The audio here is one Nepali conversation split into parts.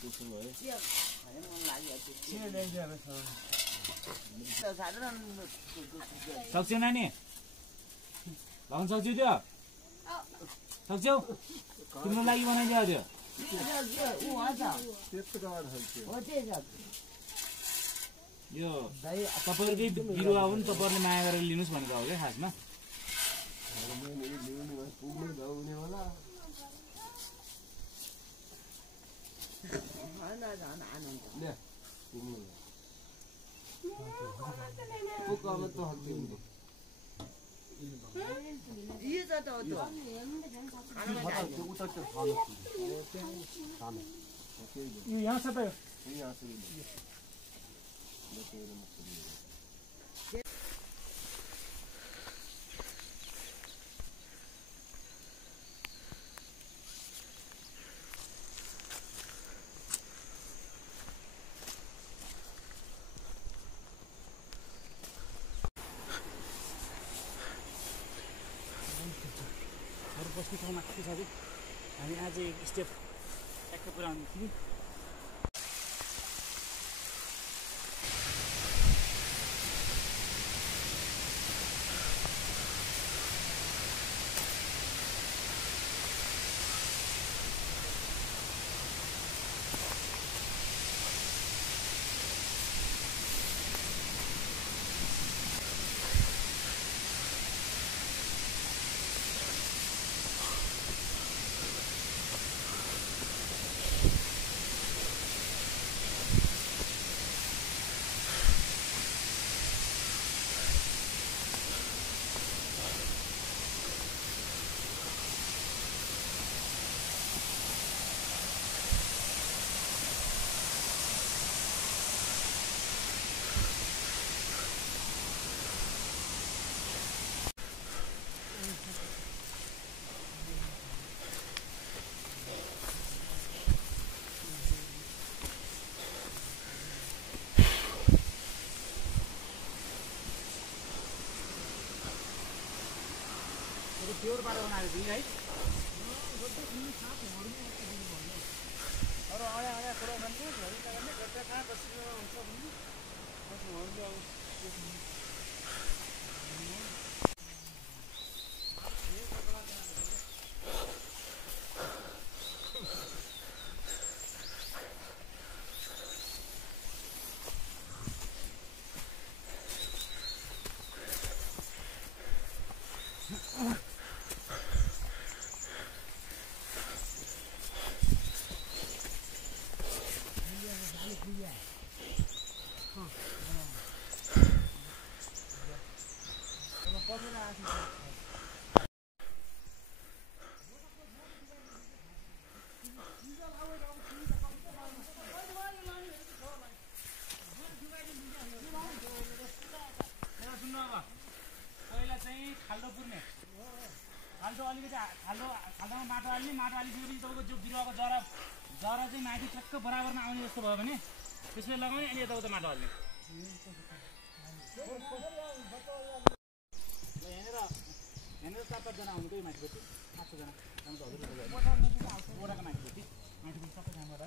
त्यसो भयो सक्छौ नानी लगाउन सक्छौ त्यो सक्छौ तिम्रो लागि बनाइदियो त्यो यो तपाईँहरूकै बिरुवा हो नि तपाईँहरूले माया गरेर लिनुहोस् भनेको हो क्या खासमा यहाँ सब बस्ने ठाउँमा पछाडि हामी आज एक स्टेप ट्याक्क पुऱ्याउनु थियौँ प्योर बाटो बनाएको थिएँ है अरू आया आया कुरा भन्नु कहाँ बसेर हुन्छ पहिला चाहिँ खाल्डो पुर्ने खाल्डो अलिकति खाल्डोमा माटो हाल्ने माटो हालिसकेपछि तपाईँको जो बिरुवाको जरा चाहिँ माथि ठ्याक्क बराबरमा आउने जस्तो भयो भने त्यसलाई लगाउने अनि यताउता माटो हाल्ने यहाँनिर 4-5 जना आउनु कोही माथिपट्टि 5 जना ओडाको माथिपट्टि सबै कामबाट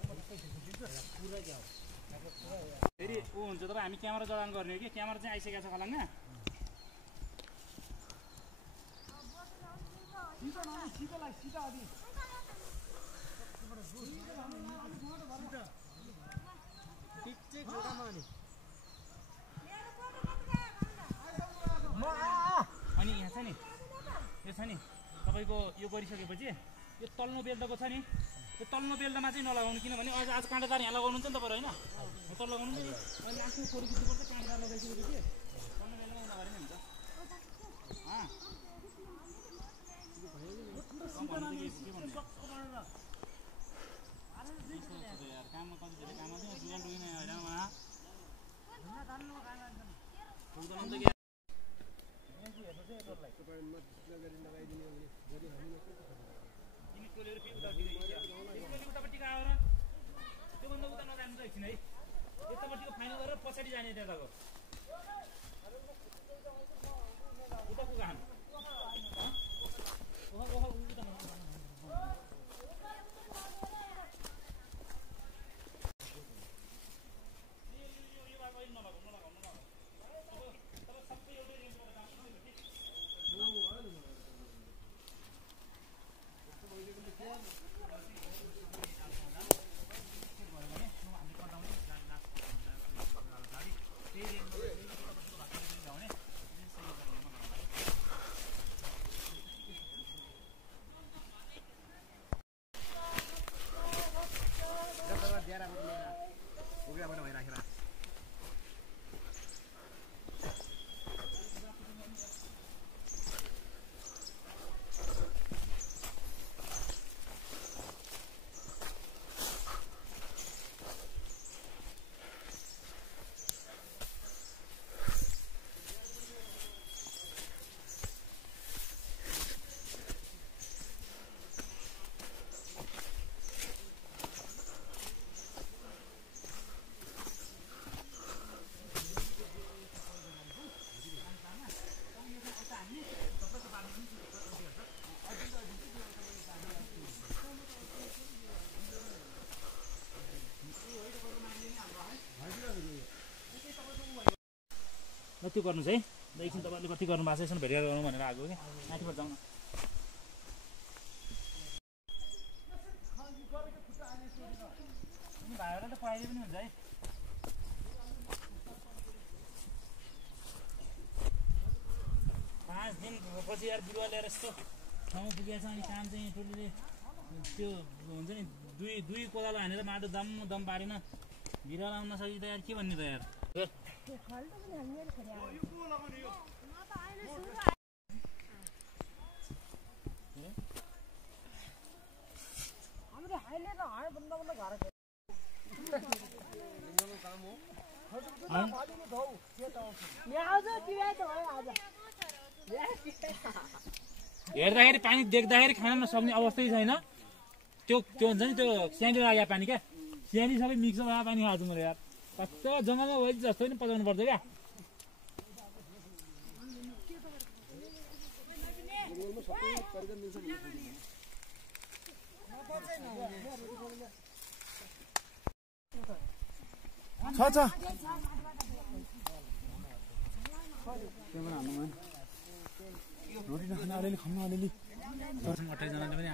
फेरि ऊ हुन्छ तपाईँ हामी क्यामेरा जडान गर्ने हो कि क्यामेरा चाहिँ आइसकेको छ खलाङमा अनि यहाँ छ नि यो छ नि तपाईँको यो गरिसकेपछि यो तल्लो बेल्टको छ नि यो तल्लो बेल्टमा चाहिँ नलगाउनु किनभने आज काँटादार यहाँ लगाउनुहुन्छ नि तपाईँहरू होइन तल लगाउनु नि अनि आफ्नो खोरी खिच्नुपर्छ काँटादार लगाइसकेपछि तल्लो बेल्टमा नगरे नि हुन्छ काममा कति धेरै काम आउँछ जुगाल डुगिने होइन उतापट्टिको आएर त्योभन्दा उता नजानु त एकछिन है यतापट्टिको फाइनल गरेर पछाडि जाने त्यताको उताको काम त्यो गर्नुहोस् है ल एकछिन तपाईँले कति गर्नु भएको छ यसो भेटघाट गरौँ भनेर आएको कि माथिबाट जाउँ न भाइहरूलाई त पढाइदिए पनि हुन्छ है 5 दिनपछि यार बिरुवा ल्याएर यस्तो ठाउँमा पुगेको छ अनि काम चाहिँ टोलीले त्यो हुन्छ नि दुई कोदालो हानेर माटो दम पारेन बिरुवा लाउन नसकी त यार के भन्ने त यार हेर्दाखेरि पानी देख्दाखेरि खान नसक्ने अवस्थै छैन त्यो हुन्छ नि त्यो स्यानी लागेको पानी क्या स्यानी सबै मिक्स भएको पानी खाएको छु मैले यार कस्तो जङ्गलमा भयो जस्तो नि पचाउनु पर्छ क्या रोटी नखाने अलिअलि खानु अलिअलि 28 जनाले पनि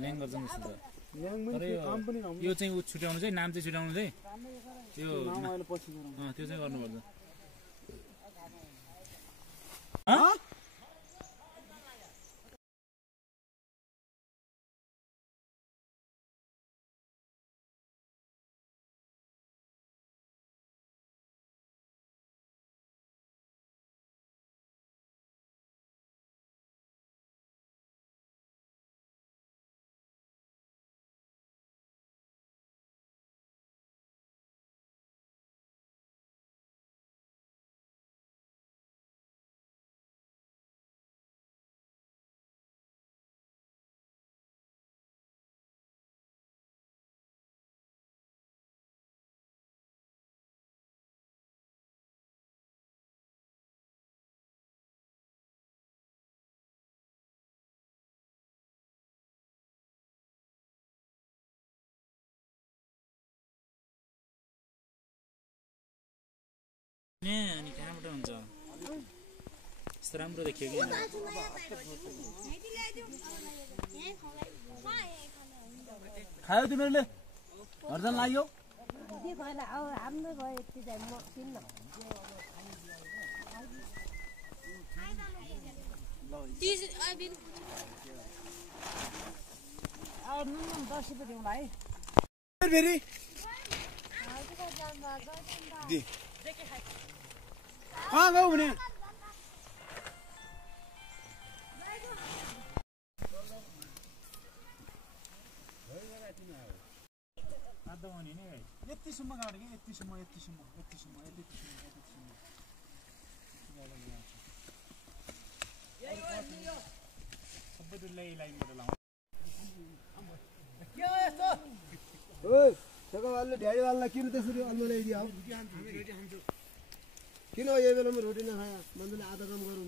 ल्याङ गर्छ जस्तो तर यो चाहिँ छुट्याउनु चाहिँ नाम चाहिँ छुट्याउनु चाहिँ त्यो चाहिँ गर्नुपर्छ अनि कहाँबाट हुन्छ यस्तो राम्रो देखियो कि खायो तिमीहरूले हर्जन लाग्यो कहाँ गयो भने यतिसम्म गाडी कि यतिसम्म सबै डुल्लै लाइनबाट लाउँ ढ्याडीवाला किन त्यसरी अल्मलाइदियो किन यही बेलामा रोटी नखायो मान्छेले आधा काम गरौँ